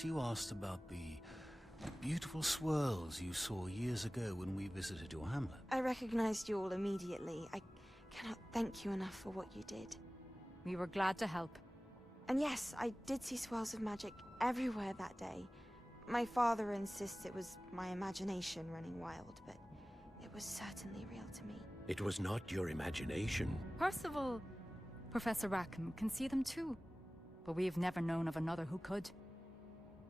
Perhaps you asked about the beautiful swirls you saw years ago when we visited your hamlet. I recognized you all immediately. I cannot thank you enough for what you did. We were glad to help. And yes, I did see swirls of magic everywhere that day. My father insists it was my imagination running wild, but it was certainly real to me. It was not your imagination. Percival, Professor Rackham can see them too. But we've never known of another who could.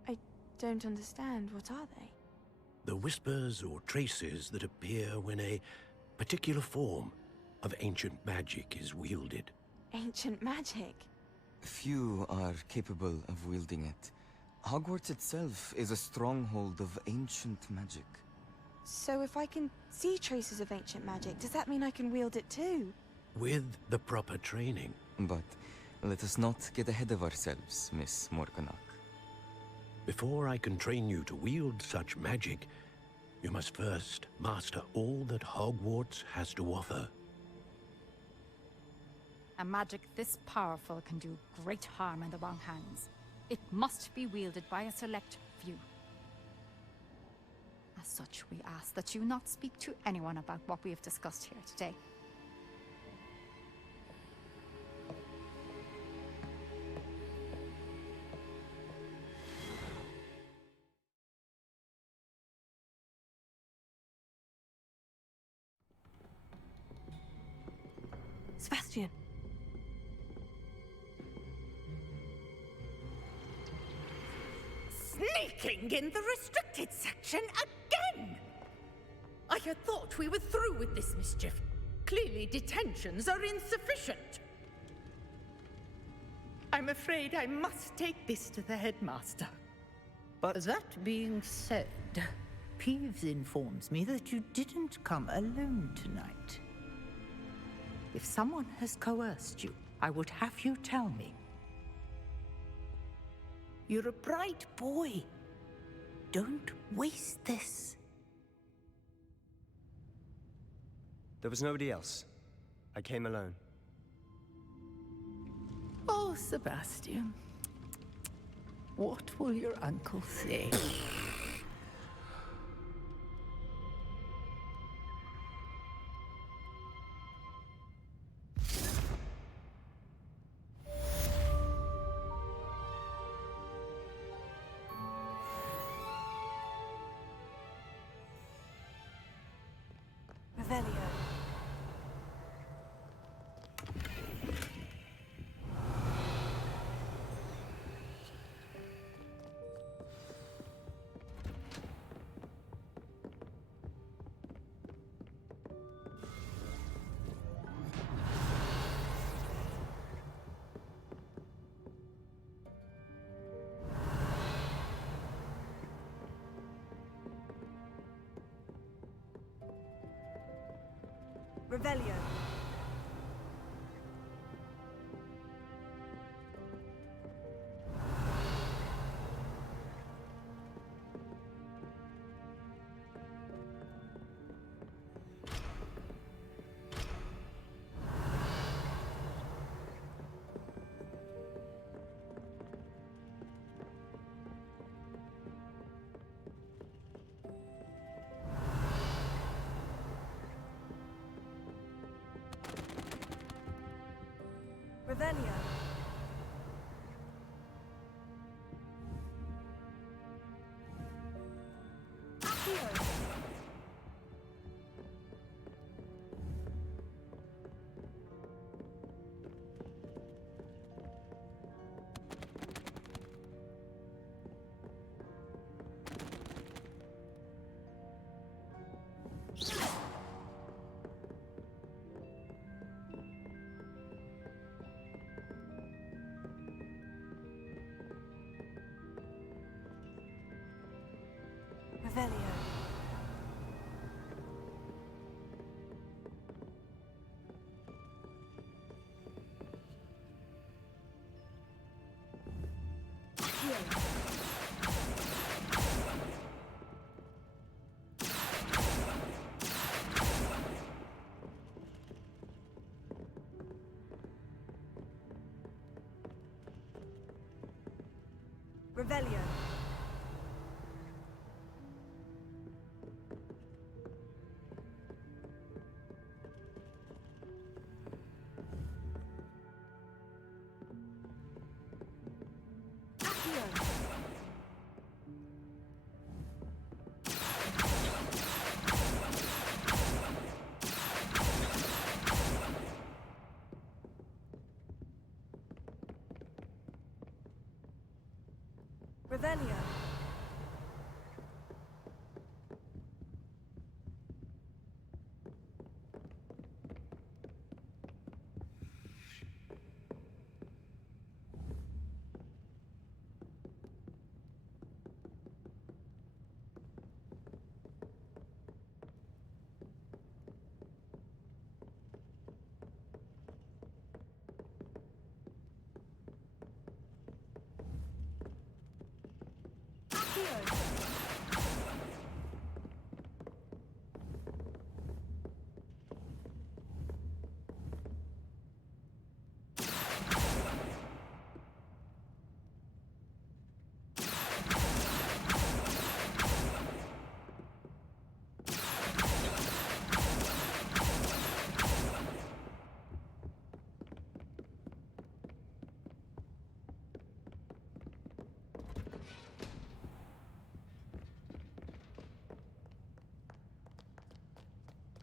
I don't understand. What are they? The whispers or traces that appear when a particular form of ancient magic is wielded. Ancient magic? Few are capable of wielding it. Hogwarts itself is a stronghold of ancient magic. So if I can see traces of ancient magic, does that mean I can wield it too? With the proper training. But let us not get ahead of ourselves, Miss Morganach. Before I can train you to wield such magic, you must first master all that Hogwarts has to offer. A magic this powerful can do great harm in the wrong hands. It must be wielded by a select few. As such, we ask that you not speak to anyone about what we have discussed here today. Sebastian. Sneaking in the restricted section again! I had thought we were through with this mischief. Clearly detentions are insufficient. I'm afraid I must take this to the headmaster. But that being said, Peeves informs me that you didn't come alone tonight. If someone has coerced you, I would have you tell me. You're a bright boy. Don't waste this. There was nobody else. I came alone. Oh, Sebastian. What will your uncle say? Revelio. Revelio. Revelio. Accio. Revelio. Revelio. Revelio.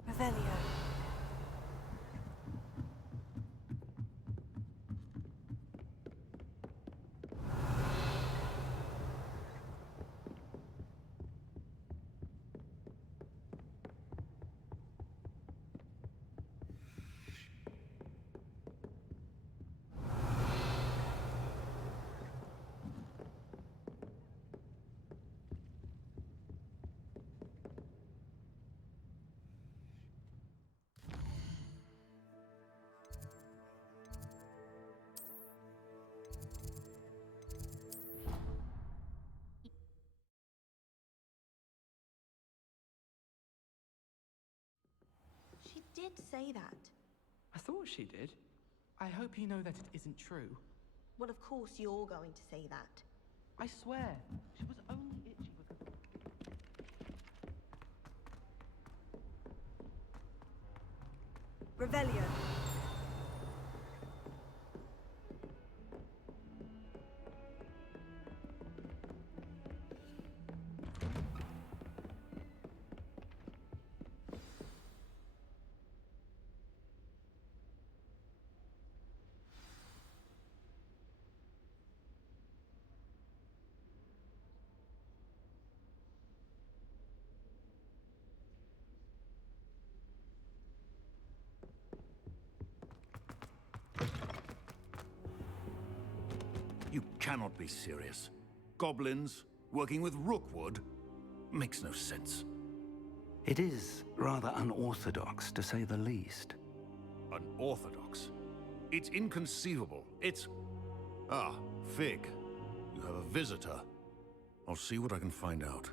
Revelio. She did say that. I thought she did. I hope you know that it isn't true. Well, of course you're going to say that. I swear, she was only itchy because... Revelio. You cannot be serious. Goblins working with Rookwood? Makes no sense. It is rather unorthodox, to say the least. Unorthodox? It's inconceivable. It's... Ah, Fig. You have a visitor. I'll see what I can find out.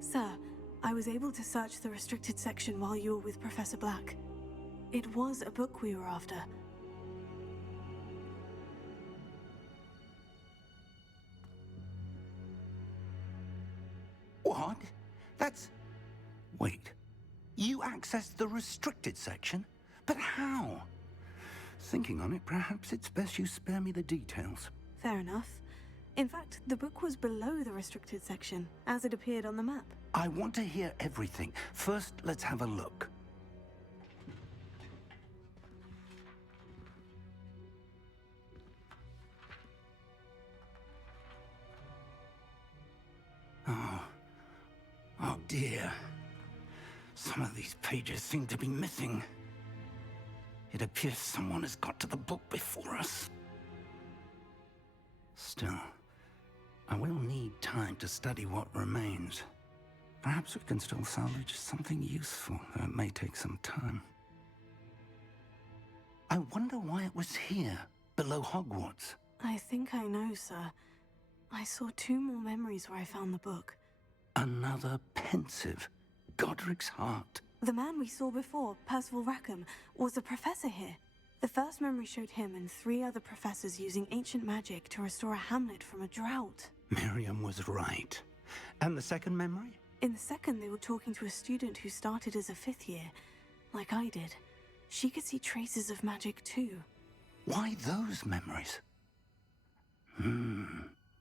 Sir, I was able to search the restricted section while you were with Professor Black. It was a book we were after. What? That's... Wait. You accessed the restricted section? But how? Thinking on it, perhaps it's best you spare me the details. Fair enough. In fact, the book was below the restricted section, as it appeared on the map. I want to hear everything. First, let's have a look. Oh dear. Some of these pages seem to be missing. It appears someone has got to the book before us. Still, I will need time to study what remains. Perhaps we can still salvage something useful, though it may take some time. I wonder why it was here, below Hogwarts. I think I know, sir. I saw 2 more memories where I found the book. Another pensive. Godric's heart. The man we saw before, Percival Rackham, was a professor here. The first memory showed him and 3 other professors using ancient magic to restore a hamlet from a drought. Miriam was right. And the second memory? In the second, they were talking to a student who started as a 5th year, like I did. She could see traces of magic too. Why those memories?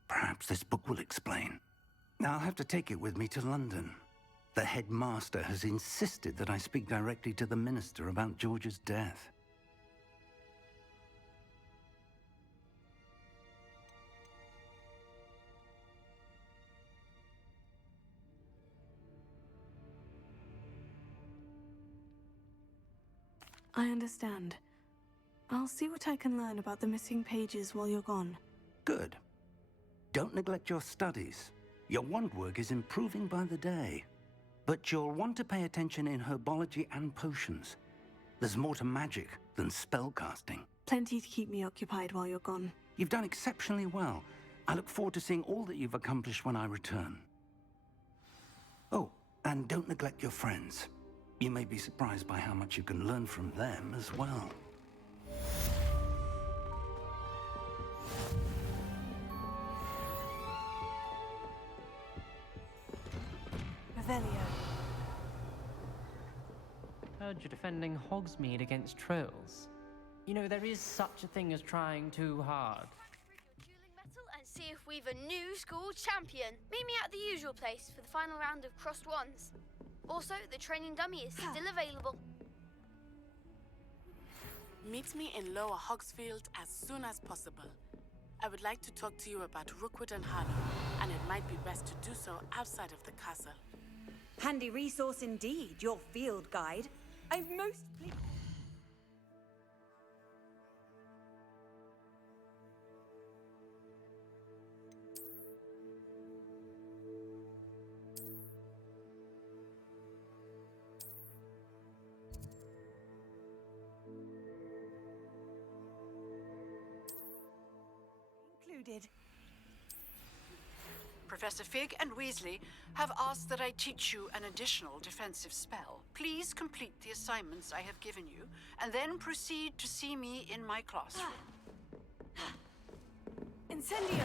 Perhaps this book will explain. I'll have to take it with me to London. The headmaster has insisted that I speak directly to the minister about George's death. I understand. I'll see what I can learn about the missing pages while you're gone. Good. Don't neglect your studies. Your wand work is improving by the day. But you'll want to pay attention in herbology and potions. There's more to magic than spellcasting. Plenty to keep me occupied while you're gone. You've done exceptionally well. I look forward to seeing all that you've accomplished when I return. Oh, and don't neglect your friends. You may be surprised by how much you can learn from them as well. Revelio. Heard you're defending Hogsmeade against trolls. You know, there is such a thing as trying too hard. And see if we've a new school champion. Meet me at the usual place for the final round of crossed wands. Also, the training dummy is still available. Meet me in Lower Hogsfield as soon as possible. I would like to talk to you about Rookwood and Harlow, and it might be best to do so outside of the castle. Handy resource indeed, your field guide. I'm most pleased. Included. Professor Fig and Weasley have asked that I teach you an additional defensive spell. Please complete the assignments I have given you, and then proceed to see me in my classroom. Incendio!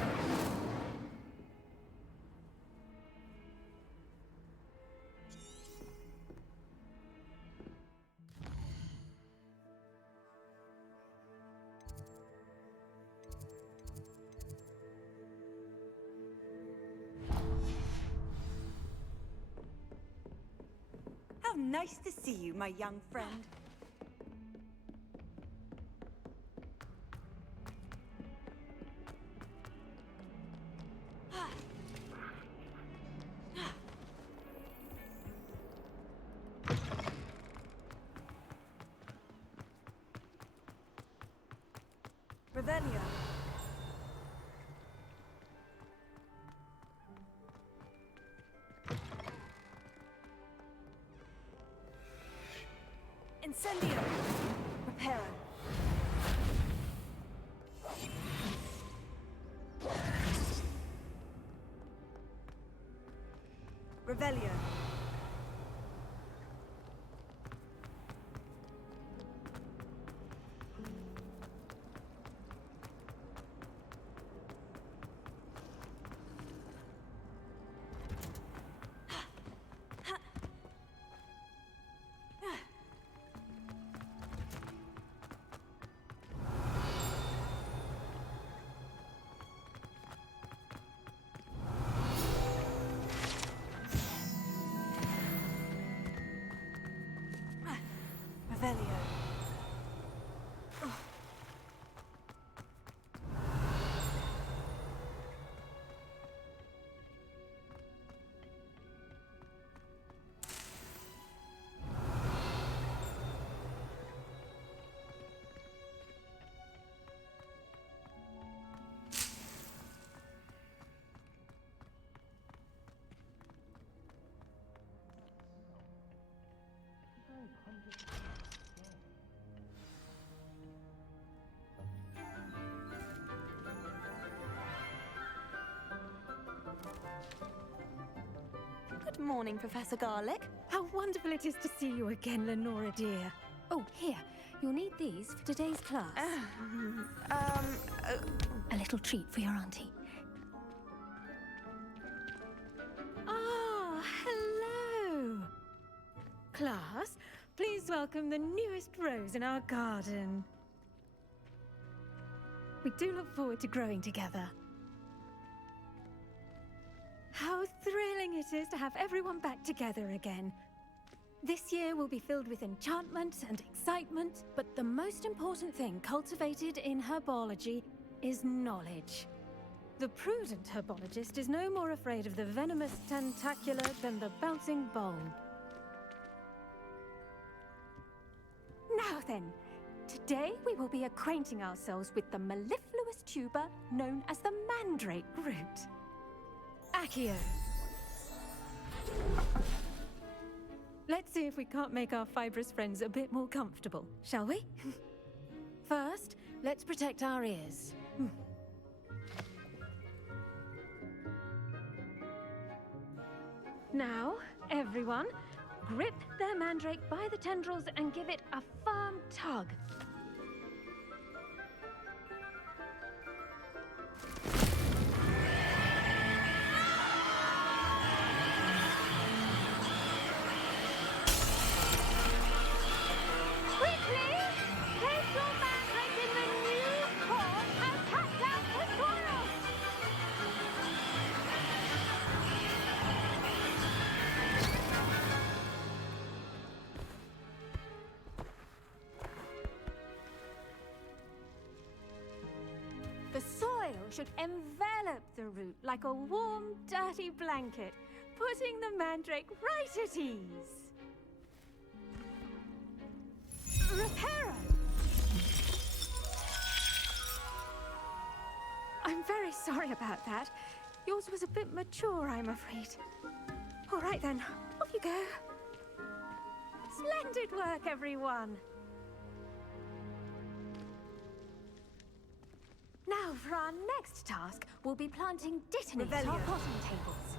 How nice to see you, my young friend. Revelio. Incendio. Reparo. Revelio. Revelio. Good morning, Professor Garlick. How wonderful it is to see you again, Lenora dear. Oh, here. You'll need these for today's class. A little treat for your auntie. Ah, hello. Class, please welcome the newest rose in our garden. We do look forward to growing together. How thrilling it is to have everyone back together again. This year will be filled with enchantment and excitement, but the most important thing cultivated in herbology is knowledge. The prudent herbologist is no more afraid of the venomous tentacular than the bouncing bulb. Now then, Today we will be acquainting ourselves with the mellifluous tuber known as the mandrake root. Accio. Let's see if we can't make our fibrous friends a bit more comfortable, shall we? First, let's protect our ears. Now, everyone, grip their mandrake by the tendrils and give it a firm tug. Quickly! Place your mandrake in the new port and cut down the soil! The soil should envelop the root like a warm, dirty blanket, putting the mandrake right at ease. Reparo! I'm very sorry about that. Yours was a bit mature, I'm afraid. All right then, off you go. Splendid work, everyone! Now, for our next task, we'll be planting dittany to our potting tables.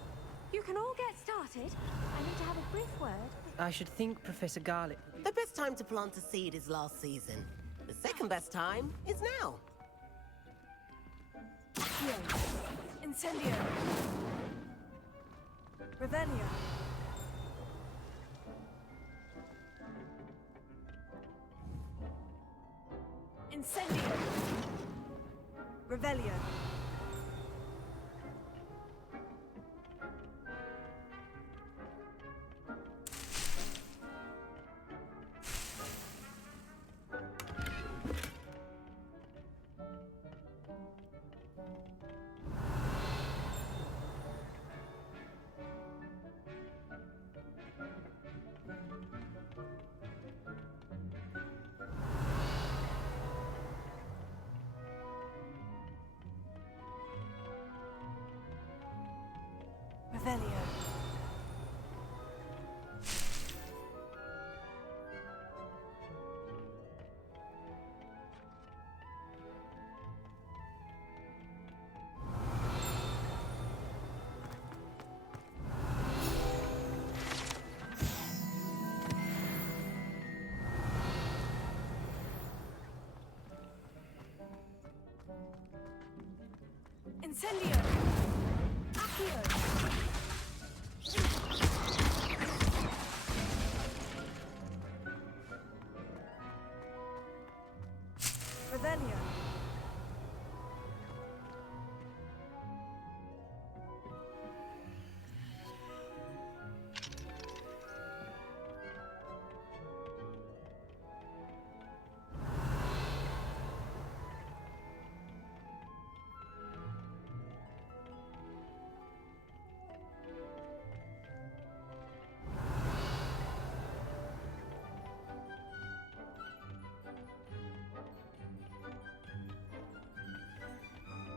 You can all get started. I need to have a brief word. I should think Professor Garlic... The best time to plant a seed is last season. The second best time is now. Incendio. Revelio. Incendio. Revelio. Revelio. Incendio. Accio. Revelio.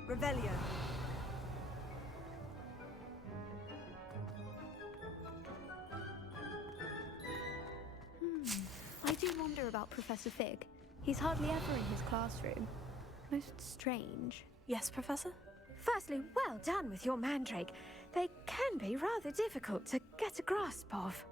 Revelio. I do wonder about Professor Fig. He's hardly ever in his classroom. Most strange. Yes, Professor? Firstly, well done with your mandrake. They can be rather difficult to get a grasp of.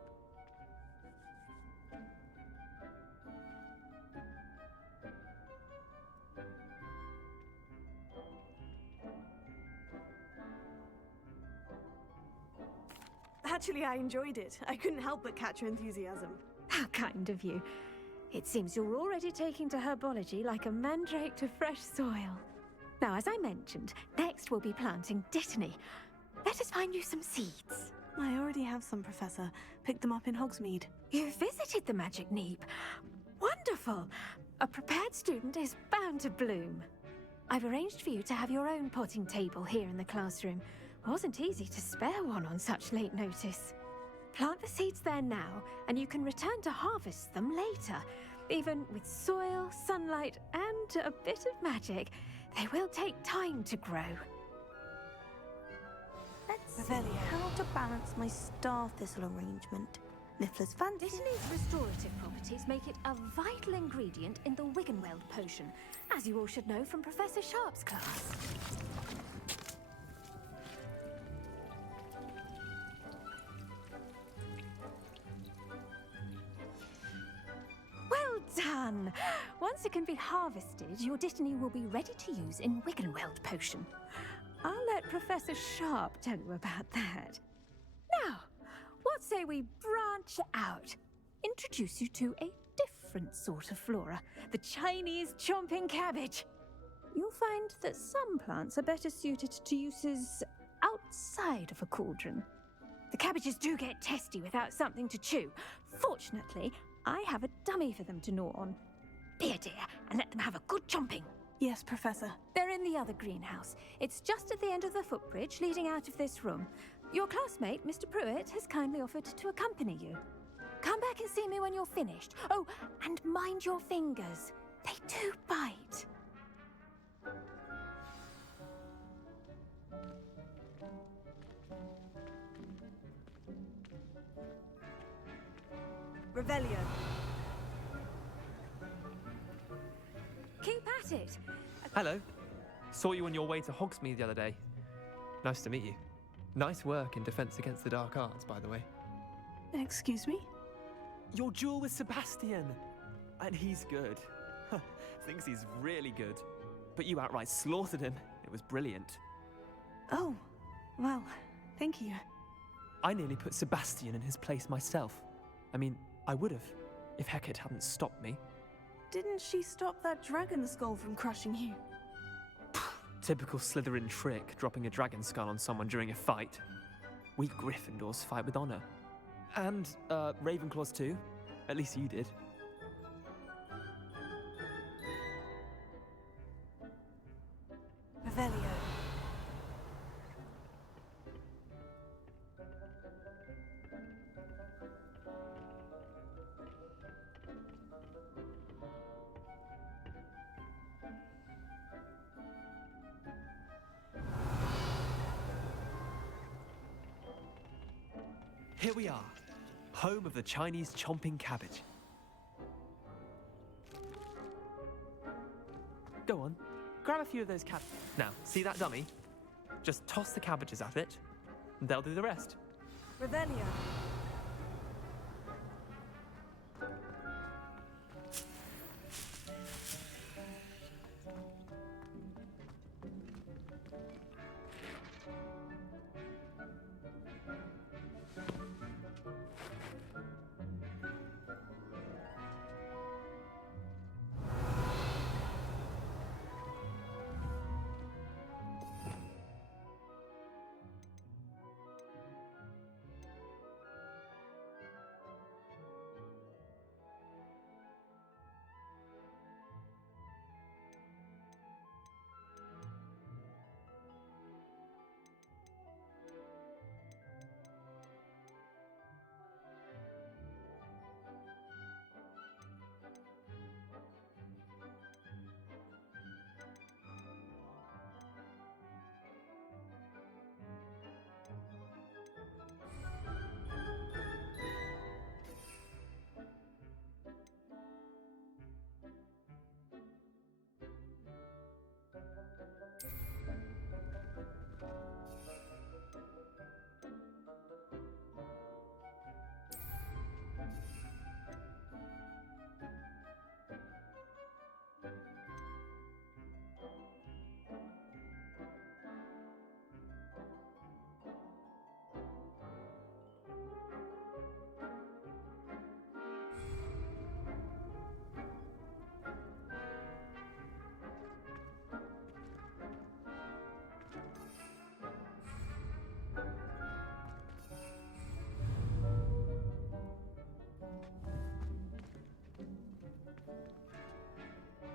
Actually, I enjoyed it. I couldn't help but catch your enthusiasm. How kind of you. It seems you're already taking to herbology like a mandrake to fresh soil. Now, as I mentioned, next we'll be planting dittany. Let us find you some seeds. I already have some, Professor. Picked them up in Hogsmeade. You visited the Magic Neep. Wonderful! A prepared student is bound to bloom. I've arranged for you to have your own potting table here in the classroom. Wasn't easy to spare one on such late notice. Plant the seeds there now, and you can return to harvest them later. Even with soil, sunlight, and a bit of magic, they will take time to grow. Let's see how to balance my star thistle arrangement. Niffler's fancy. Disney's restorative properties make it a vital ingredient in the Wiggenweld potion, as you all should know from Professor Sharp's class. Well done! Once it can be harvested, your Dittany will be ready to use in Wiggenweld potion. I'll let Professor Sharp tell you about that. Now, what say we branch out? Introduce you to a different sort of flora, the Chinese chomping cabbage. You'll find that some plants are better suited to uses outside of a cauldron. The cabbages do get testy without something to chew. Fortunately, I have a dummy for them to gnaw on. Be a dear and let them have a good chomping. Yes, Professor. They're in the other greenhouse. It's just at the end of the footbridge leading out of this room. Your classmate, Mr. Pruitt, has kindly offered to accompany you. Come back and see me when you're finished. Oh, and mind your fingers. They do bite. Revelio. Keep at it. Hello. Saw you on your way to Hogsmeade the other day. Nice to meet you. Nice work in Defense Against the Dark Arts, by the way. Excuse me? Your duel with Sebastian. And he's good. Thinks he's really good. But you outright slaughtered him. It was brilliant. Oh, well, thank you. I nearly put Sebastian in his place myself. I mean, I would have, if Hecate hadn't stopped me. Didn't she stop that dragon skull from crushing you? Typical Slytherin trick, dropping a dragon skull on someone during a fight. We Gryffindors fight with honor. And, Ravenclaws too. At least you did. Revelio. Here we are, home of the Chinese chomping cabbage. Go on, grab a few of those cabbages. Now, see that dummy? Just toss the cabbages at it, and they'll do the rest. Revelio.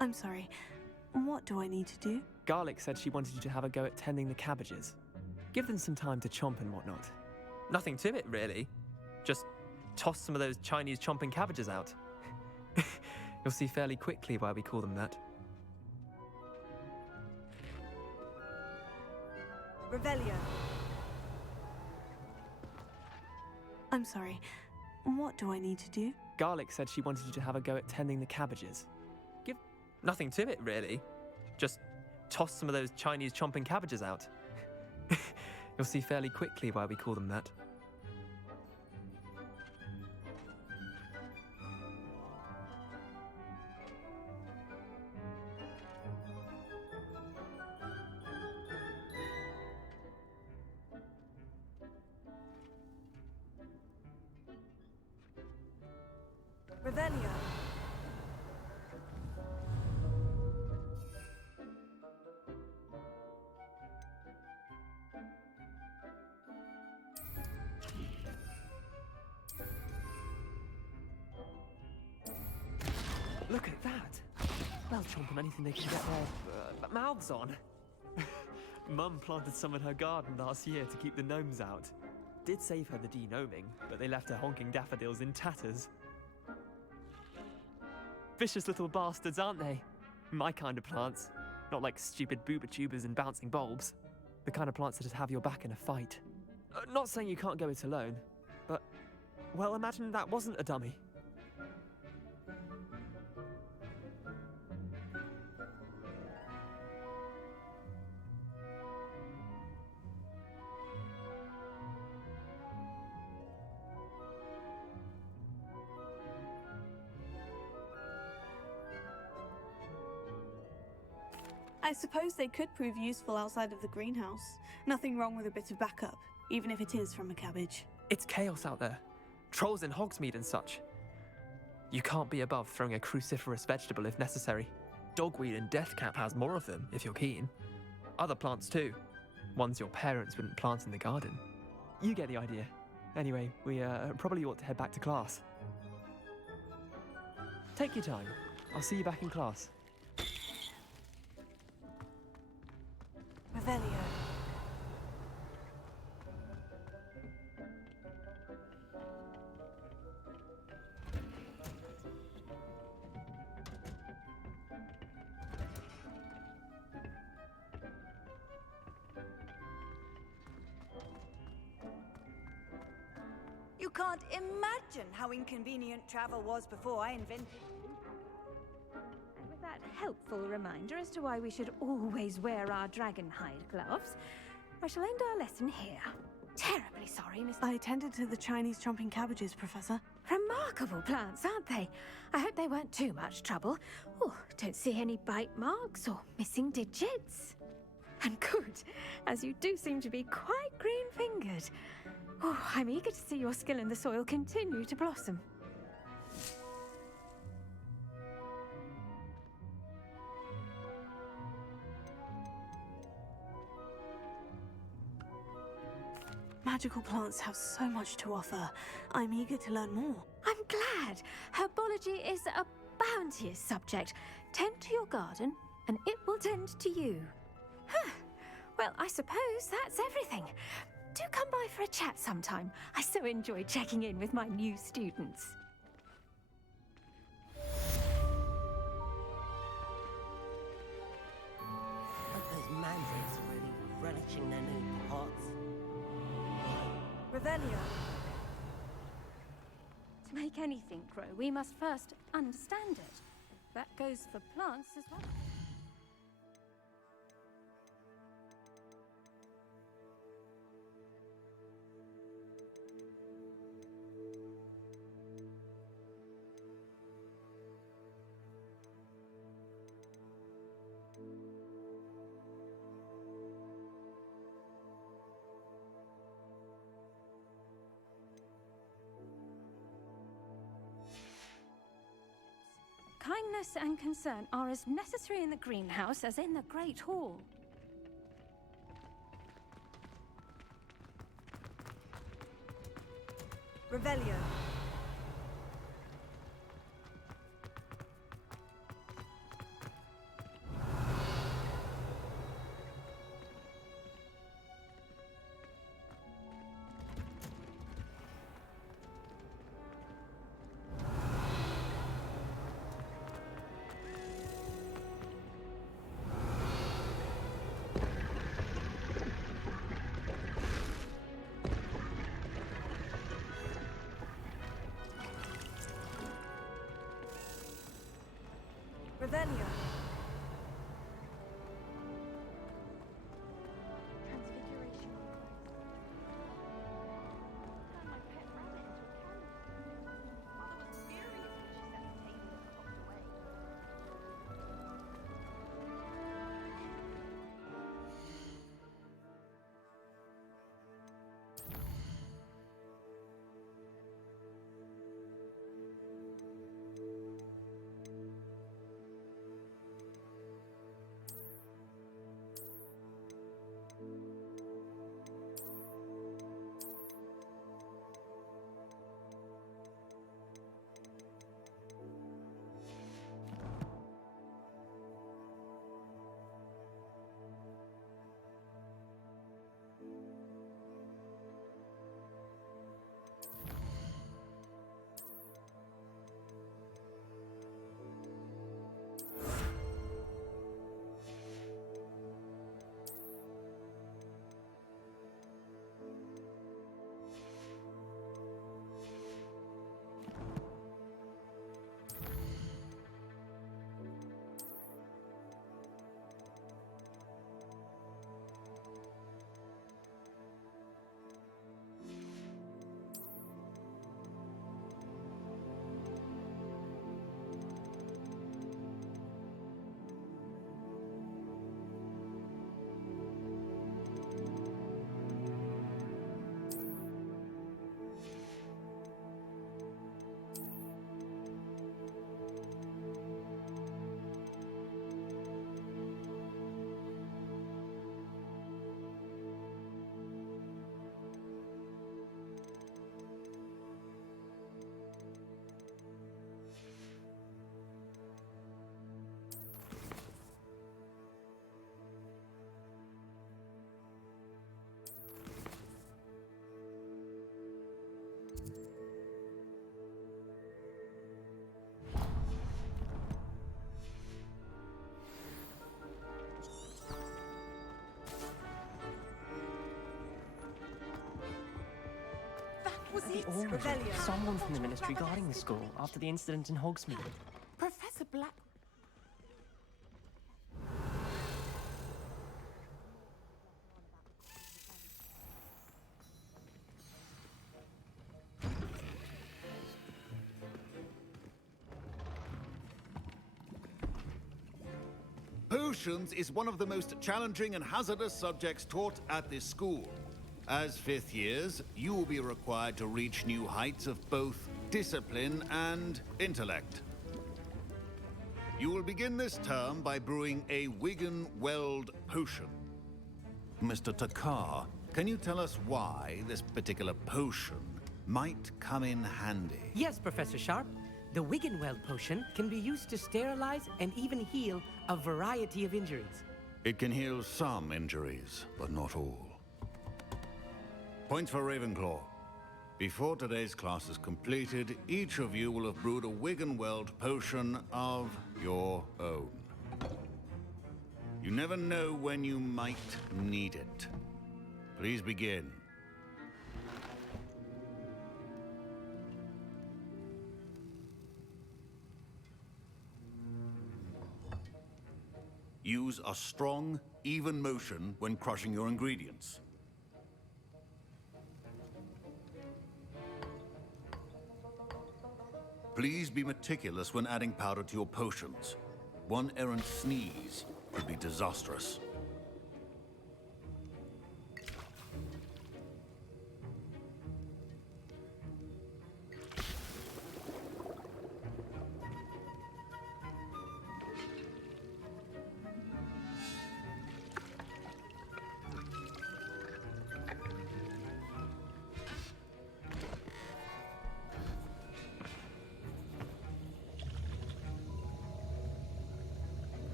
I'm sorry. What do I need to do? Garlic said she wanted you to have a go at tending the cabbages. Give them some time to chomp and whatnot. Nothing to it, really. Just toss some of those Chinese chomping cabbages out. You'll see fairly quickly why we call them that. Revelio. I'm sorry. What do I need to do? Garlic said she wanted you to have a go at tending the cabbages. Give nothing to it, really. Just toss some of those Chinese chomping cabbages out. You'll see fairly quickly why we call them that. Revelio. Look at that! They'll chomp on anything they can get their mouths on. Mum planted some in her garden last year to keep the gnomes out. Did save her the de-gnoming, but they left her honking daffodils in tatters. Vicious little bastards, aren't they? My kind of plants. Not like stupid booba tubers and bouncing bulbs. The kind of plants that'd have your back in a fight. Not saying you can't go it alone, but, well, imagine that wasn't a dummy. I suppose they could prove useful outside of the greenhouse. Nothing wrong with a bit of backup, even if it is from a cabbage. It's chaos out there. Trolls in Hogsmeade and such. You can't be above throwing a cruciferous vegetable if necessary. Dogweed and deathcap has more of them, if you're keen. Other plants too. Ones your parents wouldn't plant in the garden. You get the idea. Anyway, we probably ought to head back to class. Take your time. I'll see you back in class. Revelio. You can't imagine how inconvenient travel was before I invented... And with that helpful reminder as to why we should always wear our dragon hide gloves, I shall end our lesson here. Terribly sorry, Miss... I attended to the Chinese chomping cabbages, Professor. Remarkable plants, aren't they? I hope they weren't too much trouble. Oh, don't see any bite marks or missing digits. And good, as you do seem to be quite green-fingered. Oh, I'm eager to see your skill in the soil continue to blossom. Magical plants have so much to offer. I'm eager to learn more. I'm glad. Herbology is a bounteous subject. Tend to your garden, and it will tend to you. Huh. Well, I suppose that's everything. Do come by for a chat sometime. I so enjoy checking in with my new students. But those mandrakes are really relishing their new pots. Revelio. To make anything grow, we must first understand it. That goes for plants as well. Kindness and concern are as necessary in the greenhouse as in the Great Hall. Revelio. Revelio. The Order. Someone from the Ministry guarding the school after the incident in Hogsmeade. Professor Black... Potions is one of the most challenging and hazardous subjects taught at this school. As fifth years, you will be required to reach new heights of both discipline and intellect. You will begin this term by brewing a Wigan-Weld potion. Mr. Takar, can you tell us why this particular potion might come in handy? Yes, Professor Sharp. The Wigan-Weld potion can be used to sterilize and even heal a variety of injuries. It can heal some injuries, but not all. Points for Ravenclaw. Before today's class is completed, each of you will have brewed a Wigan-Weld potion of your own. You never know when you might need it. Please begin. Use a strong, even motion when crushing your ingredients. Please be meticulous when adding powder to your potions. One errant sneeze could be disastrous.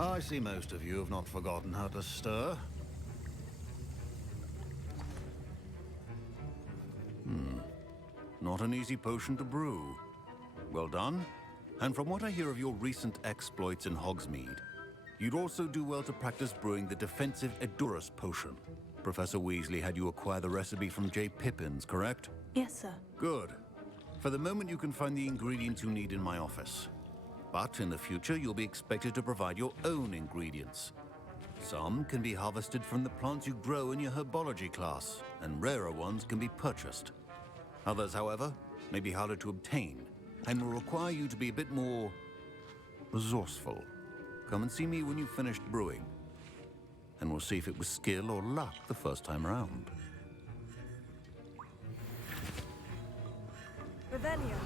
I see most of you have not forgotten how to stir. Not an easy potion to brew. Well done. And from what I hear of your recent exploits in Hogsmeade, you'd also do well to practice brewing the defensive Edurus potion. Professor Weasley had you acquire the recipe from J. Pippins, correct? Yes, sir. Good. For the moment, you can find the ingredients you need in my office. But in the future, you'll be expected to provide your own ingredients. Some can be harvested from the plants you grow in your herbology class, and rarer ones can be purchased. Others, however, may be harder to obtain, and will require you to be a bit more resourceful. Come and see me when you've finished brewing, and we'll see if it was skill or luck the first time around. Revelio.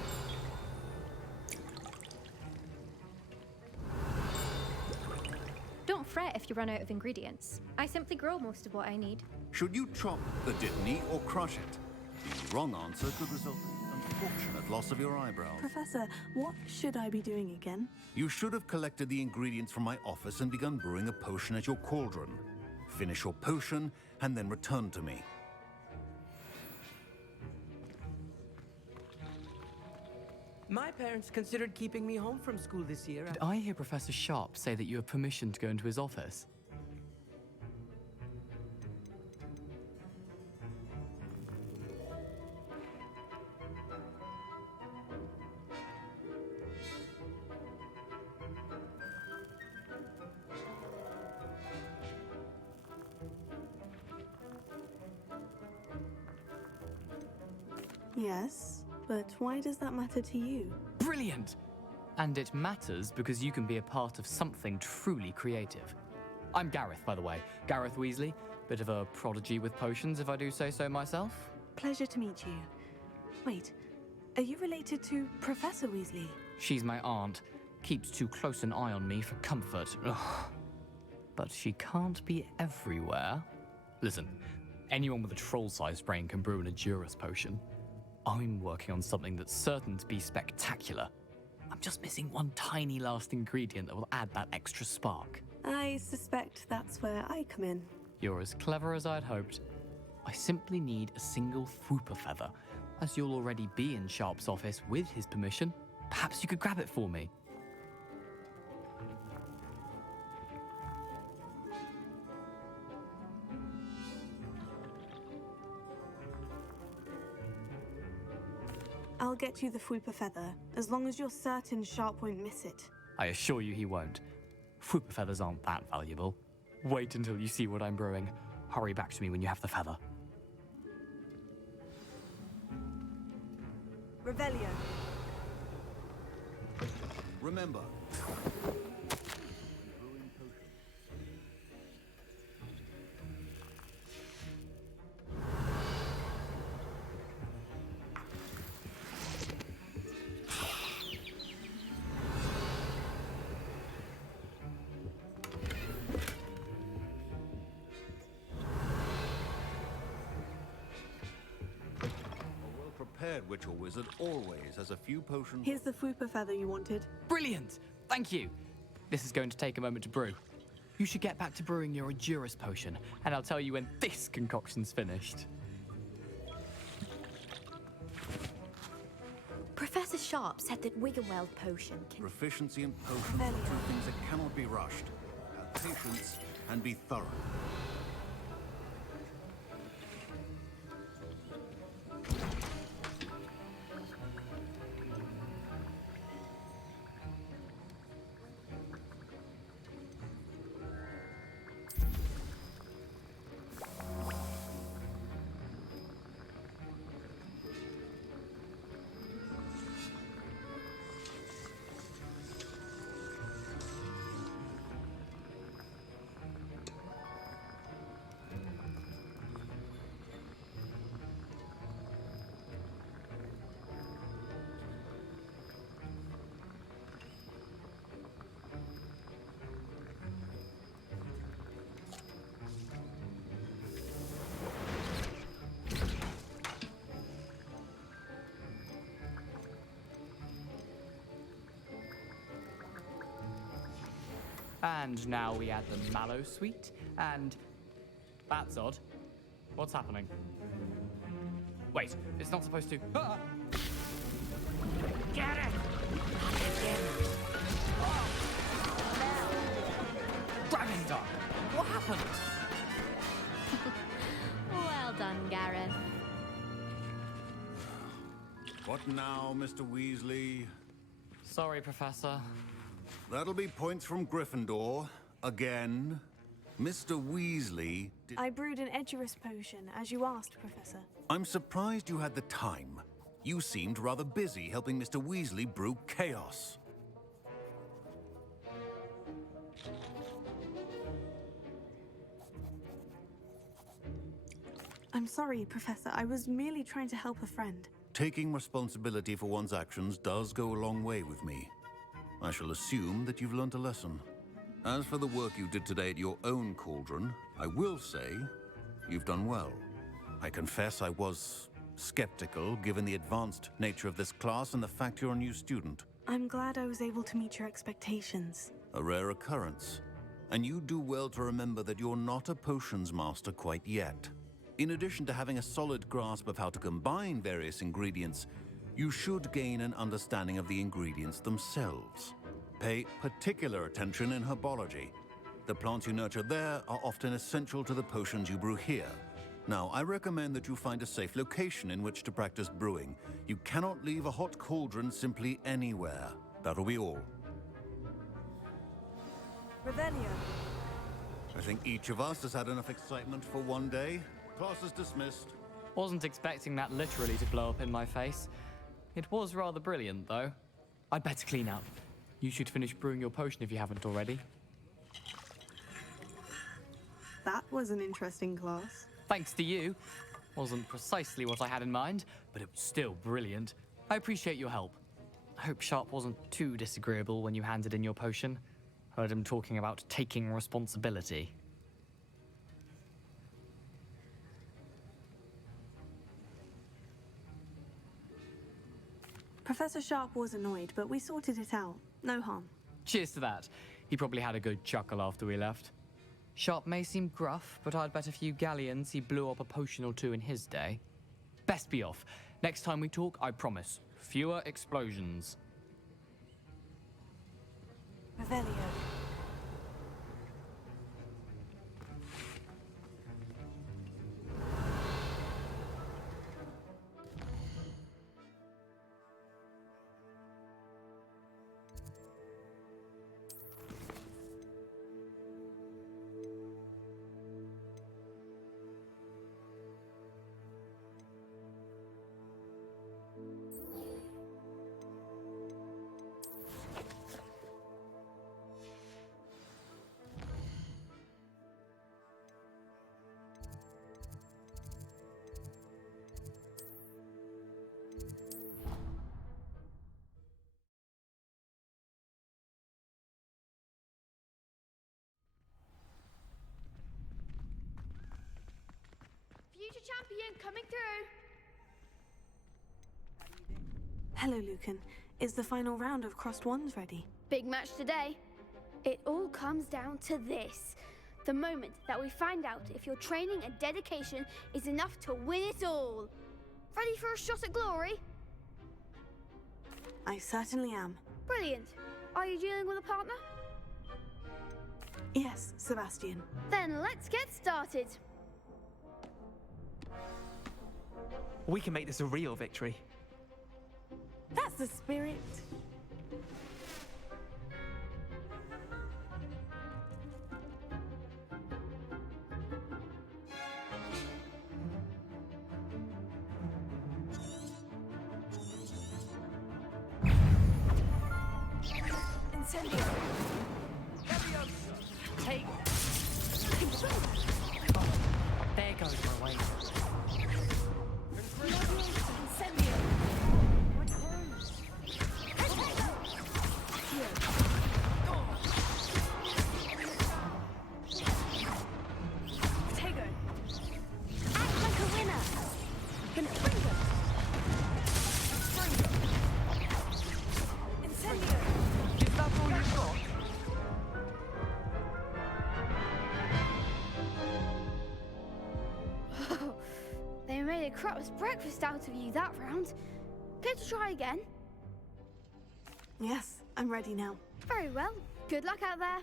Don't fret if you run out of ingredients. I simply grow most of what I need. Should you chop the Dittany or crush it? The wrong answer could result in an unfortunate loss of your eyebrows. Professor, what should I be doing again? You should have collected the ingredients from my office and begun brewing a potion at your cauldron. Finish your potion and then return to me. My parents considered keeping me home from school this year. Did I hear Professor Sharp say that you have permission to go into his office? Yes, but why does that matter to you? Brilliant! And it matters because you can be a part of something truly creative. I'm Gareth, by the way. Gareth Weasley. Bit of a prodigy with potions, if I do say so myself. Pleasure to meet you. Wait, are you related to Professor Weasley? She's my aunt. Keeps too close an eye on me for comfort. Ugh. But she can't be everywhere. Listen, anyone with a troll-sized brain can brew an Edurus potion. I'm working on something that's certain to be spectacular. I'm just missing one tiny last ingredient that will add that extra spark. I suspect that's where I come in. You're as clever as I'd hoped. I simply need a single Fwooper feather. As you'll already be in Sharp's office with his permission, perhaps you could grab it for me. I'll get you the Fwooper feather, as long as you're certain Sharp won't miss it. I assure you he won't. Fwooper feathers aren't that valuable. Wait until you see what I'm brewing. Hurry back to me when you have the feather. Revelio. Remember. Witch or wizard always has a few potions. Here's the Fwooper feather you wanted. Brilliant! Thank you! This is going to take a moment to brew. You should get back to brewing your Edurus potion, and I'll tell you when this concoction's finished. Professor Sharp said that Wiggenweld potion can... Proficiency in potions are two things that cannot be rushed. Have patience and be thorough. And now we add the mallow sweet, and... That's odd. What's happening? Wait, it's not supposed to... Ah! Get it! Oh! Dragon Dog! What happened? Well done, Gareth. What now, Mr. Weasley? Sorry, Professor. That'll be points from Gryffindor. Again. Mr. Weasley... I brewed an Edurus potion, as you asked, Professor. I'm surprised you had the time. You seemed rather busy helping Mr. Weasley brew chaos. I'm sorry, Professor. I was merely trying to help a friend. Taking responsibility for one's actions does go a long way with me. I shall assume that you've learnt a lesson. As for the work you did today at your own cauldron, I will say you've done well. I confess I was skeptical, given the advanced nature of this class and the fact you're a new student. I'm glad I was able to meet your expectations. A rare occurrence. And you do well to remember that you're not a potions master quite yet. In addition to having a solid grasp of how to combine various ingredients, you should gain an understanding of the ingredients themselves. Pay particular attention in herbology. The plants you nurture there are often essential to the potions you brew here. Now, I recommend that you find a safe location in which to practice brewing. You cannot leave a hot cauldron simply anywhere. That'll be all. Revelio. I think each of us has had enough excitement for one day. Class is dismissed. Wasn't expecting that literally to blow up in my face. It was rather brilliant, though. I'd better clean up. You should finish brewing your potion if you haven't already. That was an interesting class. Thanks to you. Wasn't precisely what I had in mind, but it was still brilliant. I appreciate your help. I hope Sharp wasn't too disagreeable when you handed in your potion. Heard him talking about taking responsibility. Professor Sharp was annoyed, but we sorted it out. No harm. Cheers to that. He probably had a good chuckle after we left. Sharp may seem gruff, but I'd bet a few galleons he blew up a potion or two in his day. Best be off. Next time we talk, I promise, fewer explosions. Revelio. Future champion coming through. Hello, Lucan. Is the final round of Crossed Wands ready? Big match today. It all comes down to this. The moment that we find out if your training and dedication is enough to win it all. Ready for a shot at glory? I certainly am. Brilliant. Are you dealing with a partner? Yes, Sebastian. Then let's get started. We can make this a real victory. That's the spirit. Incendio. Take. There goes my way. Incendio. Potato. Act like a winner. Confringo. Fringo. Incendio. Is that all you've got? They made a crap's breakfast out of you that round. Care to try again? Yes, I'm ready now. Very well. Good luck out there.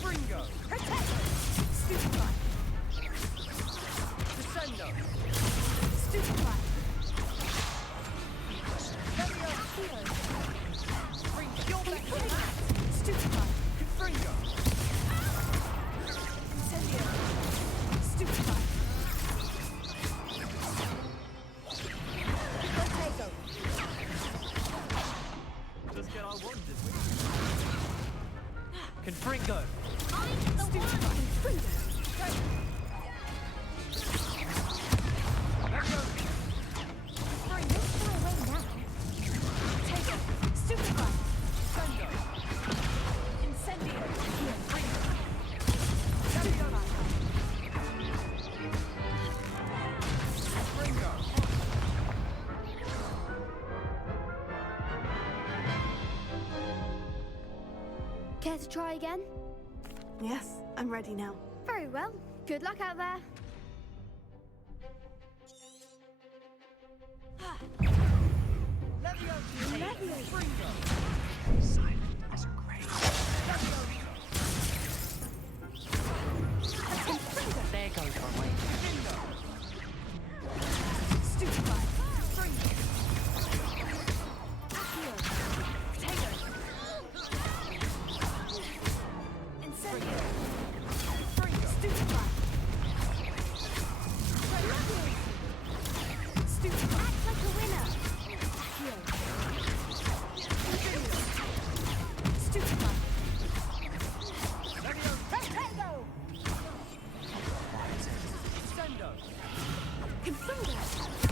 Fringo. Protect. Stupefy. Stupefy. Levio. Confringo. You're back to that. Stupefy. Confringo. Incendio. Stupefy. Protego. Just get our one, did we? Confringo. I'm the one. Confringo. Go. Let's go. Confringo. Far away now. Take it. Stupefy. Fundo. Incendio. Confringo. Stupefy. Confringo. Care to try again? Yes, I'm ready now. Very well. Good luck out there. Levio. Confringo. Silent as a grave. There goes our way. Stupefy. Confringo. Accio. Potato. Incendio. Confringo. Stupefy. Stupefy. Act like a winner. Accio. Incendio. Stupefy. Levio. Potato. Sendo. Confringo.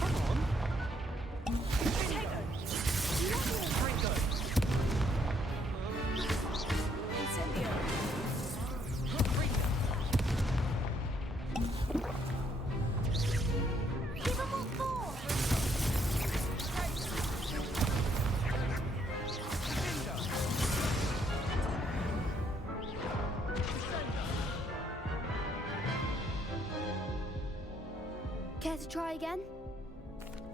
Come on. Potato. Levio. Confringo. Incendio. Confringo. Give them all four. Care to try again?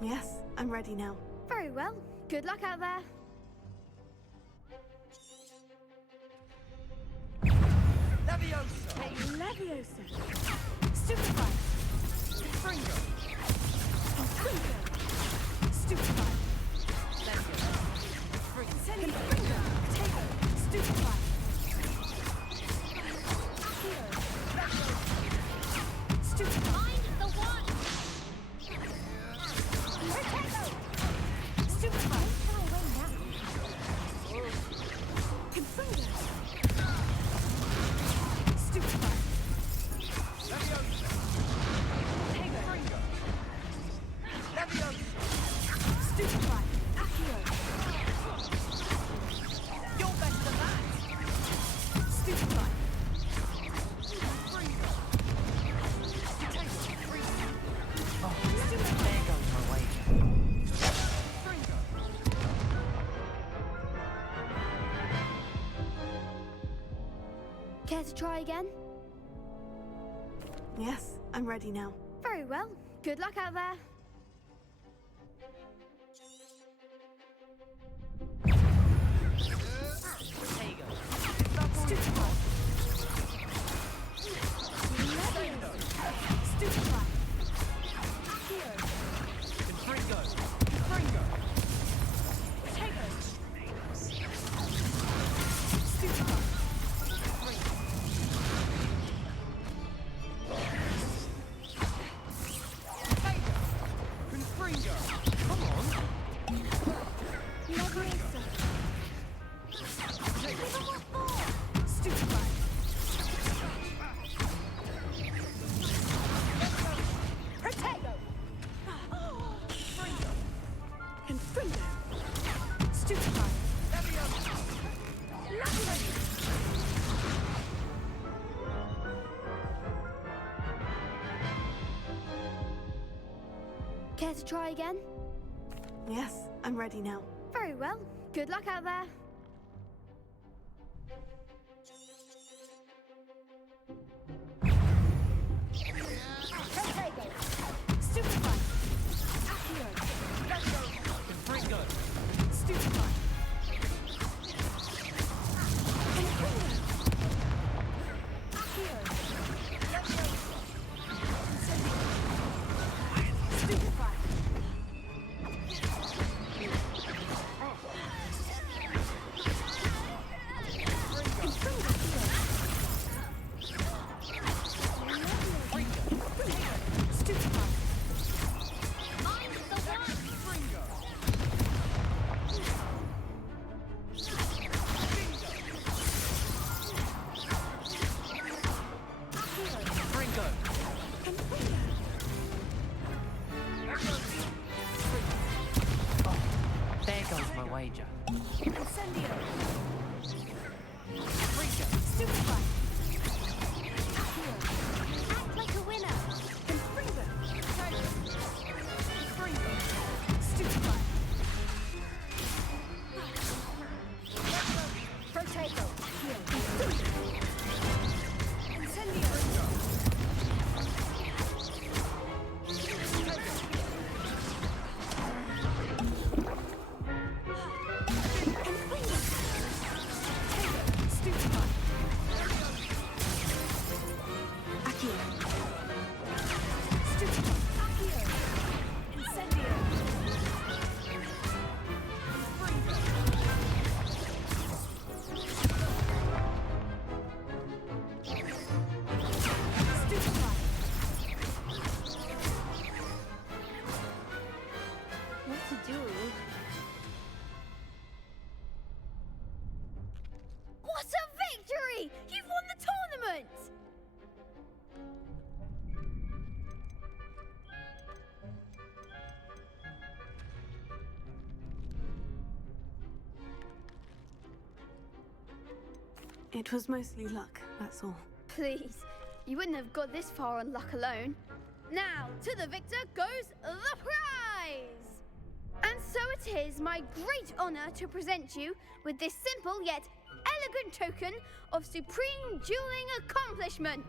Yes, I'm ready now. Very well. Good luck out there. Leviosa. Leviosa. Stupefy. Confringo. Confringo. Stupefy. Levio. Confringo. Potato. Stupefy. Accio. Levio. Stupefy. Find the one. Potato. Stupefy. Far away now. Confringo. Stupefy. Leviosa. Potato. Leviosa. Stupefy. Accio. You're better than that. Stupefy. Confringo. Potato. Oh, there goes our way. Confringo. Care to try again? Yes, I'm ready now. Very well. Good luck out there. Stupefy. Levio. Stupefy. Accio. Confringo. Confringo. Potato. Stupefy. Confringo. Come on. Leviosa. Stupefy. Potato. Confringo. Confringo. Stupefy. Leviosa. Care to try again? Yes, I'm ready now. Very well. Good luck out there. Potato. Stupefy. Accio. Levio. Confringo. Stupefy. Confringo. Accio. Levio. Incendio. Stupefy. Hooray! You've won the tournament! It was mostly luck, that's all. Please, you wouldn't have got this far on luck alone. Now, to the victor goes the prize! And so it is my great honor to present you with this simple yet elegant token of supreme dueling accomplishment.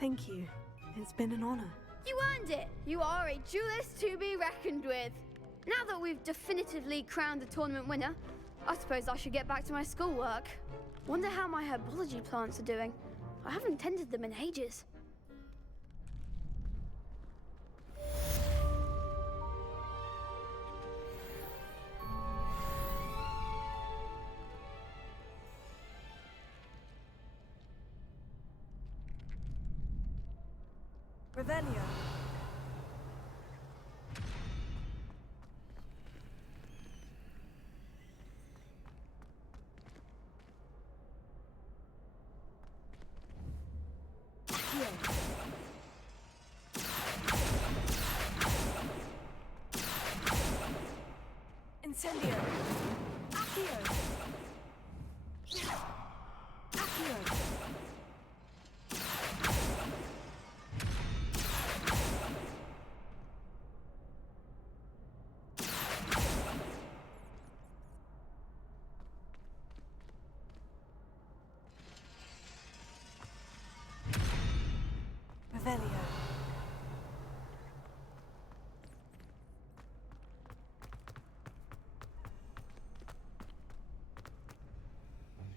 Thank you. It's been an honor. You earned it! You are a duelist to be reckoned with. Now that we've definitively crowned the tournament winner, I suppose I should get back to my schoolwork. Wonder how my herbology plants are doing. I haven't tended them in ages. Revelio. Incendio. Accio. Accio. Revelio.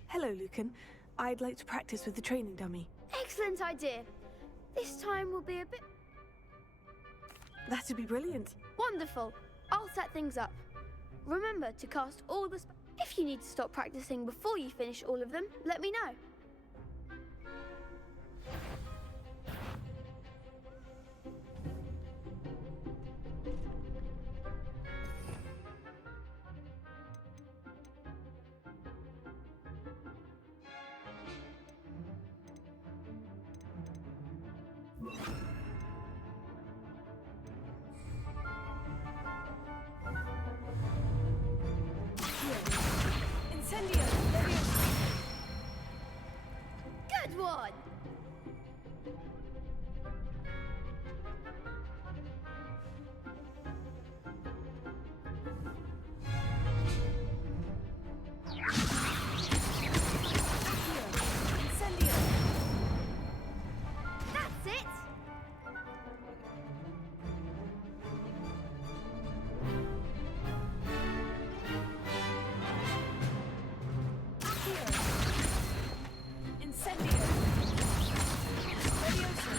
Hello, Lucan. I'd like to practice with the training dummy. Excellent idea. This time will be a bit... That'd be brilliant. Wonderful. I'll set things up. Remember to cast all the... If you need to stop practicing before you finish all of them, let me know. Incendio. Good one! Incendio. That's it! Incendio. Leviosa.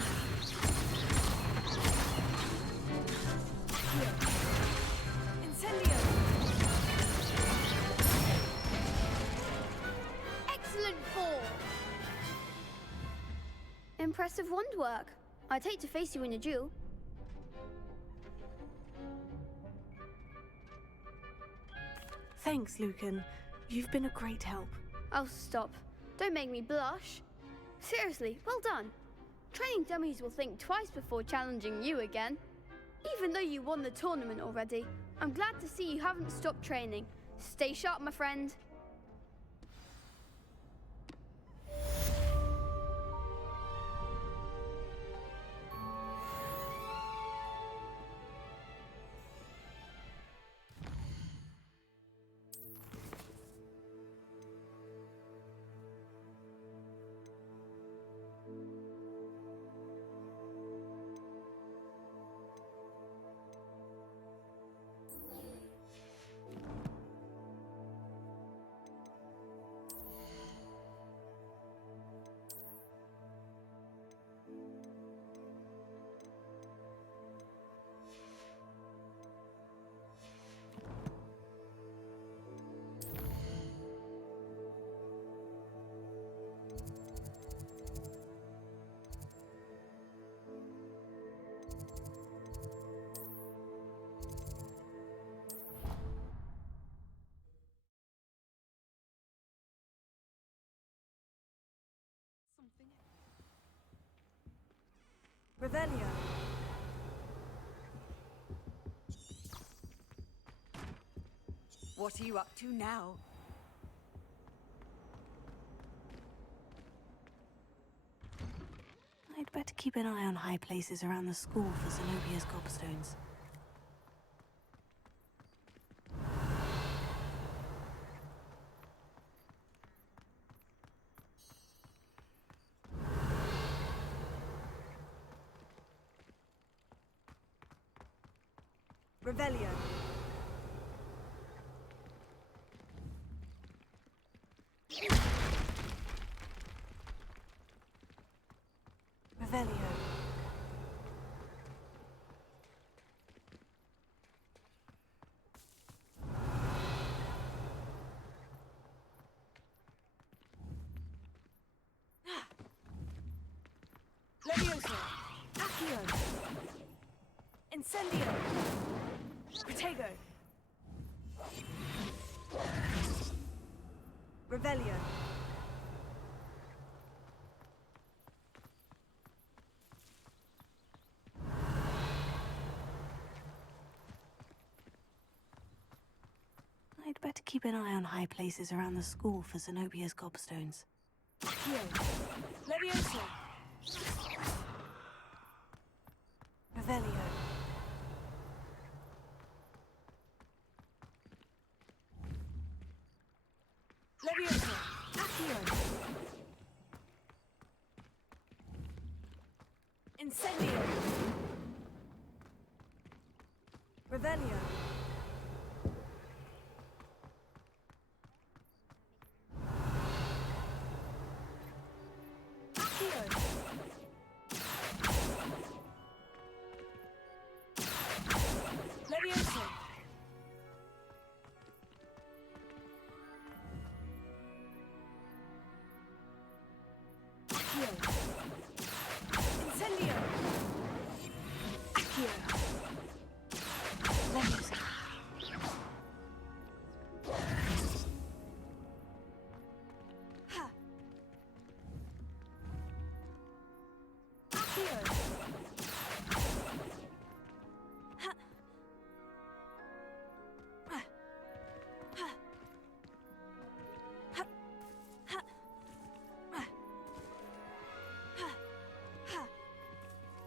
Incendio. Excellent form! Impressive wand work. I'd hate to face you in a duel. Thanks, Lucan. You've been a great help. Oh, stop. Don't make me blush. Seriously, well done. Training dummies will think twice before challenging you again. Even though you won the tournament already, I'm glad to see you haven't stopped training. Stay sharp, my friend. Revelio. What are you up to now? I'd better keep an eye on high places around the school for Zenobia's gobstones. Revelio. Revelio. Levioso. Accio. Incendio. Protego. Revelio. I'd better keep an eye on high places around the school for Zenobia's gobstones. Accio. Levioso. Revelio. Levioso. Accio. Incendio. Revelio. Accio. Levioso. Accio. Incendio. Accio. Levioso. Ha. Accio. Ha. Ha. Ha.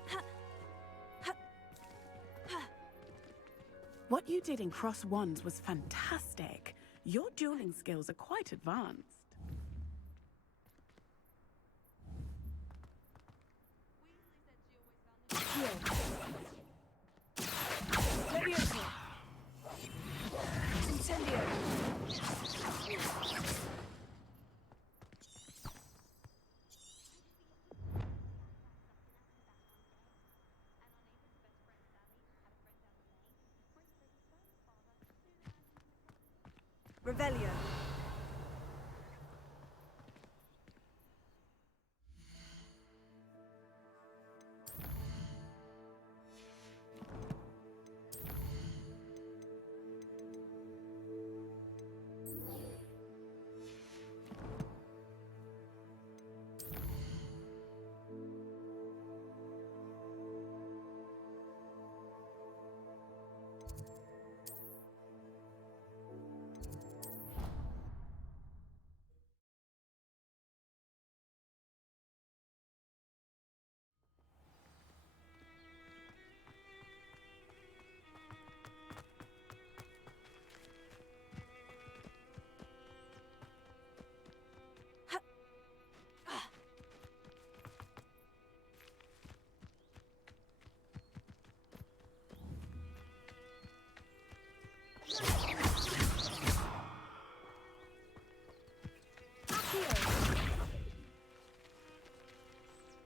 Ha. Ha. What you did in Cross Wands was fantastic. Your dueling skills are quite advanced. Levioso. Incendio. Revelio.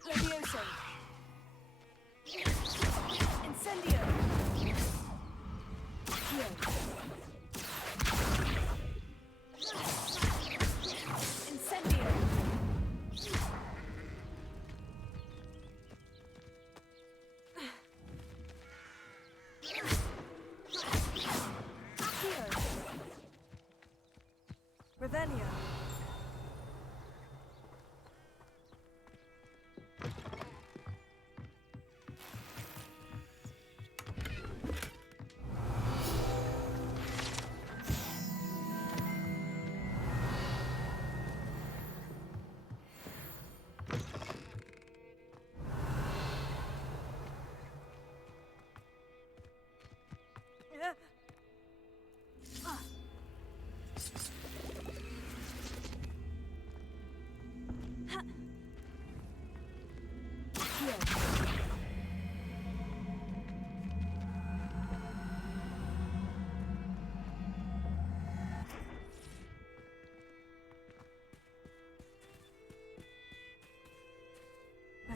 Levioso. Incendio. Accio. Incendio. Accio. Revelio.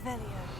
Revelio.